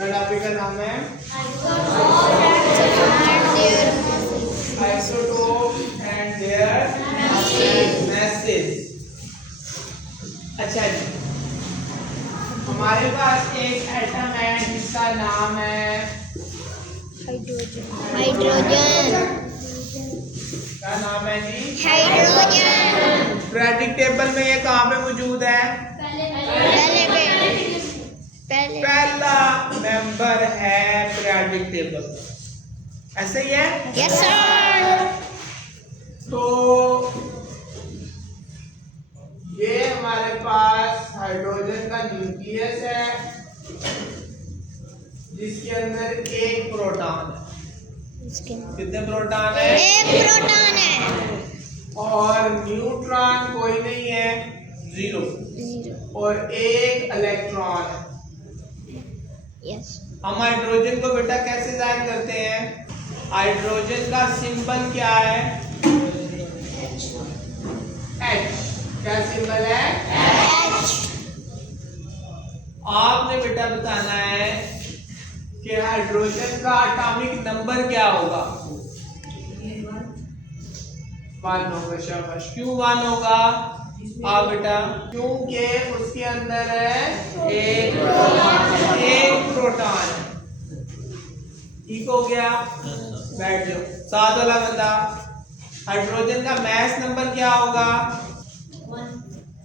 Topic का नाम है आइसोटोप एंड देयर मैसेज। अच्छा जी, हमारे पास एक एटम है जिसका नाम है हाइड्रोजन। क्या नाम है जी? हाइड्रोजन। पीरियोडिक टेबल में ये कहाँ पे मौजूद है? पहला मेंबर है पीरियोडिक टेबल, ऐसे ही है। Yes sir. तो ये हमारे पास हाइड्रोजन का न्यूक्लियस है जिसके अंदर एक प्रोटॉन है। कितने प्रोटॉन है? एक प्रोटॉन है और न्यूट्रॉन कोई नहीं है, जीरो। और एक इलेक्ट्रॉन है। यस। हम हाइड्रोजन को बेटा कैसे जाहिर करते हैं? हाइड्रोजन का सिंबल क्या है? H। क्या सिंबल है? H। आपने बेटा बताना है कि हाइड्रोजन का एटॉमिक नंबर क्या होगा? 1 होगा। शाबाश। क्यों 1 होगा? बेटा क्योंकि उसके अंदर है एक प्रोटॉन। ठीक हो गया, बैठ जाओ। साथ वाला बंदा, हाइड्रोजन का मैस नंबर क्या होगा?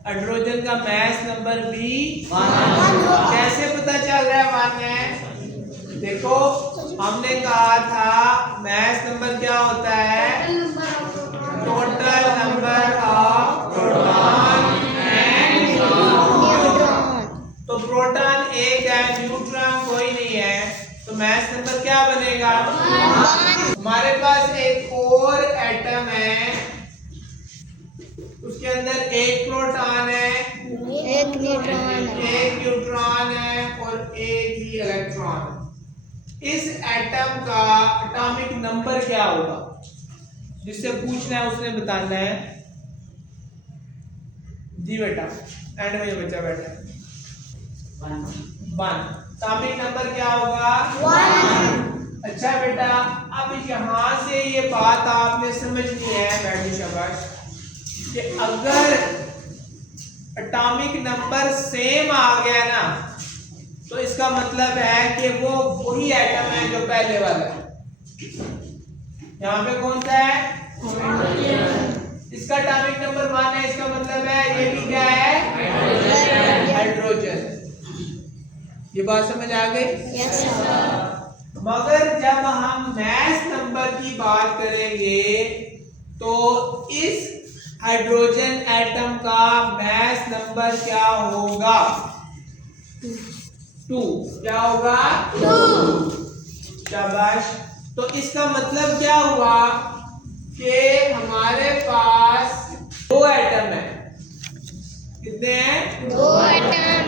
हाइड्रोजन का मैस नंबर भी 1। कैसे पता चल रहा है 1 है? देखो, हमने कहा था मैस नंबर क्या होता है? Total number of proton and neutron. तो प्रोटॉन एक है, न्यूट्रॉन कोई नहीं है, तो मैस नंबर क्या बनेगा? 1। हमारे पास एक और एटम है, उसके अंदर एक प्रोटॉन है, एक न्यूट्रॉन है, एक न्यूट्रॉन है और एक ही इलेक्ट्रॉन है। इस एटम का एटॉमिक नंबर क्या होगा? जिससे पूछना है उसने बताना है जी बेटा। एंड में ये बच्चा बैठा है 1। एटॉमिक नंबर क्या होगा? 1। अच्छा बेटा, अब यहां से ये बात आपने समझनी है, बैठी शाबाश, कि अगर एटॉमिक नंबर सेम आ गया ना तो इसका मतलब है कि वो वही एटम है जो पहले वाला है। यहाँ पे कौन सा है? इसका एटॉमिक नंबर 1 है, इसका मतलब है ये भी क्या है? हाइड्रोजन। ये बात समझ आ गई? Yes sir. मगर जब हम मैस नंबर की बात करेंगे तो इस हाइड्रोजन एटम का मैस नंबर क्या होगा? 2। क्या होगा? 2। शाबाश। तो इसका मतलब क्या हुआ कि हमारे पास 2 एटम है। कितने हैं? 2 एटम।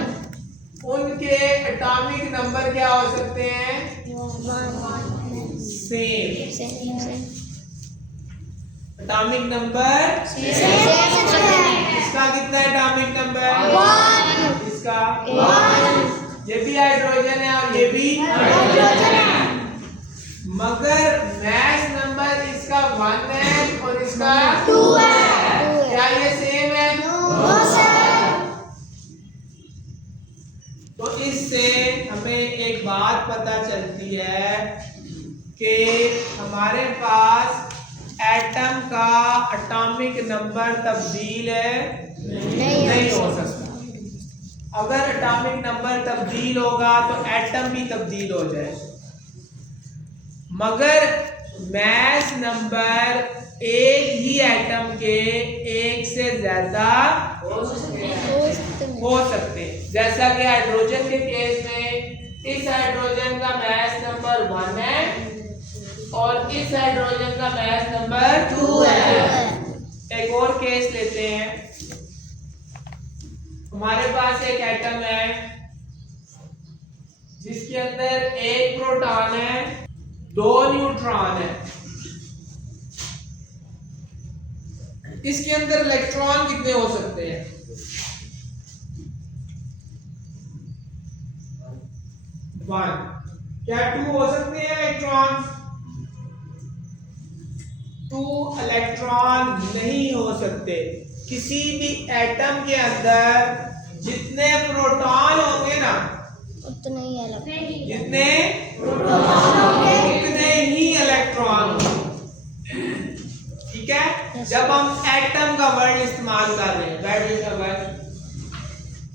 उनके एटॉमिक नंबर क्या हो सकते हैं? सेम। एटॉमिक नंबर इसका कितना एटॉमिक नंबर? 1। इसका 1। ये भी हाइड्रोजन है और ये भी हाइड्रोजन है। मगर मैस नंबर इसका 1 है और इसका 2 है। क्या ये सेम है? No sir. तो इससे हमें एक बात पता चलती है कि हमारे पास एटम का एटॉमिक नंबर तब्दील नहीं हो सकता। अगर एटॉमिक नंबर तब्दील होगा तो एटम भी तब्दील हो जाए, मगर मैस नंबर एक ही एटम के एक से ज्यादा हो सकते हैं। जैसा कि हाइड्रोजन के केस में इस हाइड्रोजन का मैस नंबर 1 है और इस हाइड्रोजन का मैस नंबर 2 है। एक और केस लेते हैं। हमारे पास एक एटम है जिसके अंदर एक प्रोटॉन है, 2 न्यूट्रॉन है। इसके अंदर इलेक्ट्रॉन कितने हो सकते हैं? 1। क्या 2 हो सकते हैं इलेक्ट्रॉन? 2 इलेक्ट्रॉन नहीं हो सकते। किसी भी एटम के अंदर जितने प्रोटॉन होंगे ना, उतने ही अलग जितने उतने ही इलेक्ट्रॉन होंगे। ठीक है। जब हम एटम का वर्ड इस्तेमाल कर रहे हैं, दैट इज अ वर्ड,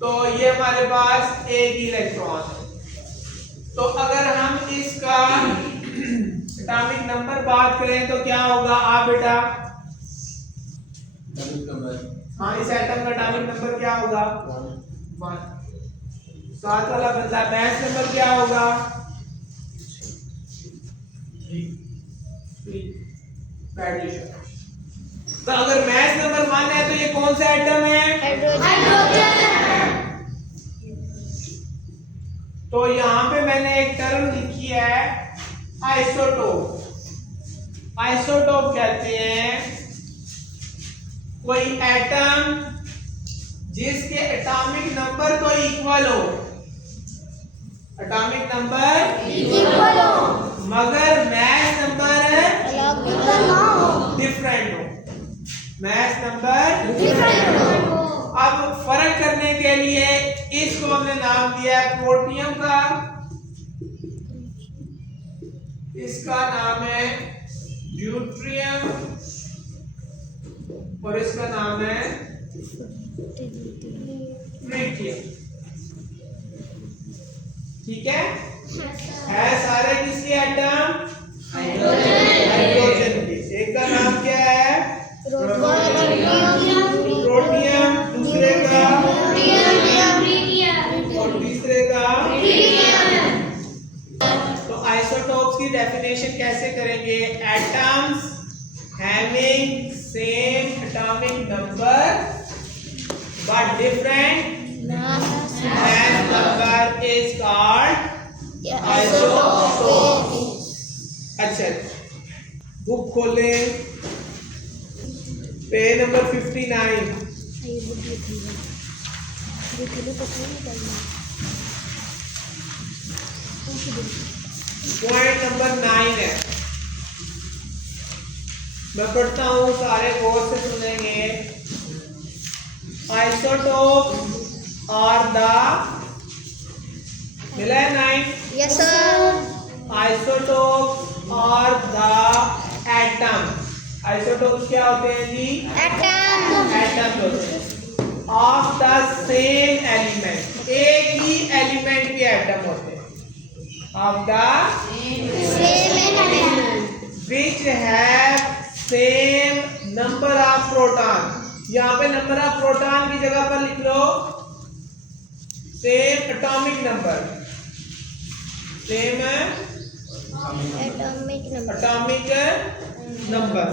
तो ये हमारे पास एक ही इलेक्ट्रॉन है। तो अगर हम इसका एटॉमिक नंबर बात करें तो क्या होगा? आप बेटा, हाँ, इस एटम का एटॉमिक नंबर क्या होगा? 1। साथ वाला बंदा मैथ नंबर क्या होगा? 3। तो अगर मैथ नंबर 1 है तो ये कौन सा एटम है? तो यहाँ पे मैंने एक टर्म लिखी है आइसोटोप। आइसोटोप कहते हैं कोई एटम जिसके एटॉमिक नंबर तो इक्वल हो, एटॉमिक नंबर इक्वल हो, मगर मैथ नंबर अलग ना हो, डिफरेंट हो। मैथ नंबर डिफरेंट हो। अब फर्क करने के लिए इसको हमने नाम दिया है प्रोटियम का। इसका नाम है ड्यूट्रियम और इसका नाम है ट्रिटियम। ठीक है सारे किसके एटम? हाइड्रोजन के। एक का नाम क्या है? प्रोटियम, दूसरे का और तीसरे का। तो आइसोटोप्स की डेफिनेशन कैसे करेंगे? Atoms having same atomic number but different mass number is called isotope। अच्छा, बुक खोले, पेज नंबर 59। पॉइंट नंबर 9 है। मैं पढ़ता हूँ, सारे गौर से सुनेंगे। आइसोटोप और द, मिला है 9? Yes sir. आइसोटोप और द एटम। आइसोटोप क्या होते हैं जी? एटम। एटम होते हैं ऑफ द सेम एलिमेंट। एक ही एलिमेंट के एटम होते हैं of the same element which have same number of proton. यहाँ पे नंबर ऑफ प्रोटॉन की जगह पर लिख लो same atomic number. Same atomic number.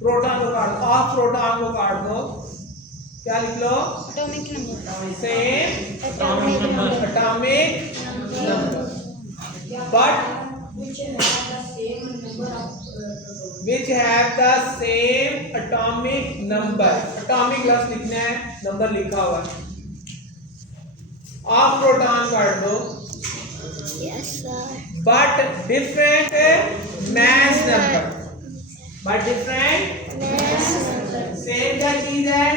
Proton को काट दो, ऑफ प्रोटॉन को काट दो, क्या लिख लो? Atomic number. Same atomic number but which have the same atomic number। Atomic लफ्ज लिखना है, नंबर लिखा हुआ है। ऑफ प्रोटॉन काट दो, yes sir. But different mass number. But different same क्या चीज है?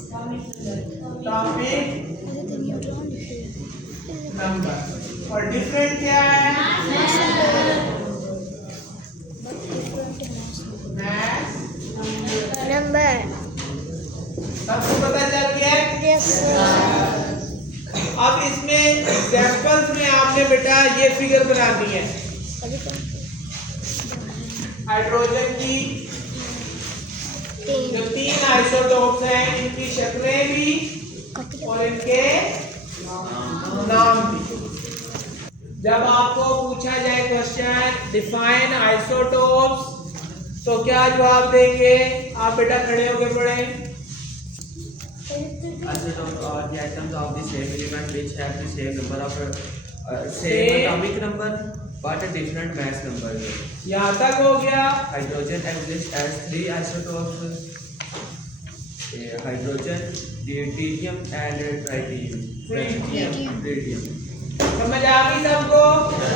Atomic number. और डिफरेंट क्या है? Mass number. सबको पता चल गया? Yes sir. अब इसमें एग्जांपल्स में आपने बेटा ये फिगर बनानी है। हाइड्रोजन की जो 3 आइसोटोप्स हैं, इनकी शक्लें भी और इनके नाम भी। जब आपको पूछा जाए क्वेश्चन डिफाइन आइसोटोप्स तो क्या जवाब देंगे आप बेटा? खड़े होकर पढ़ें। Isotopes are the atoms of the same element which have the same number of same atomic number but a different mass number। यहाँ तक हो गया। Hydrogen exists as 3 isotopes: hydrogen, tritium and tritium. Tritium. Tritium. समझ आ गई सबको?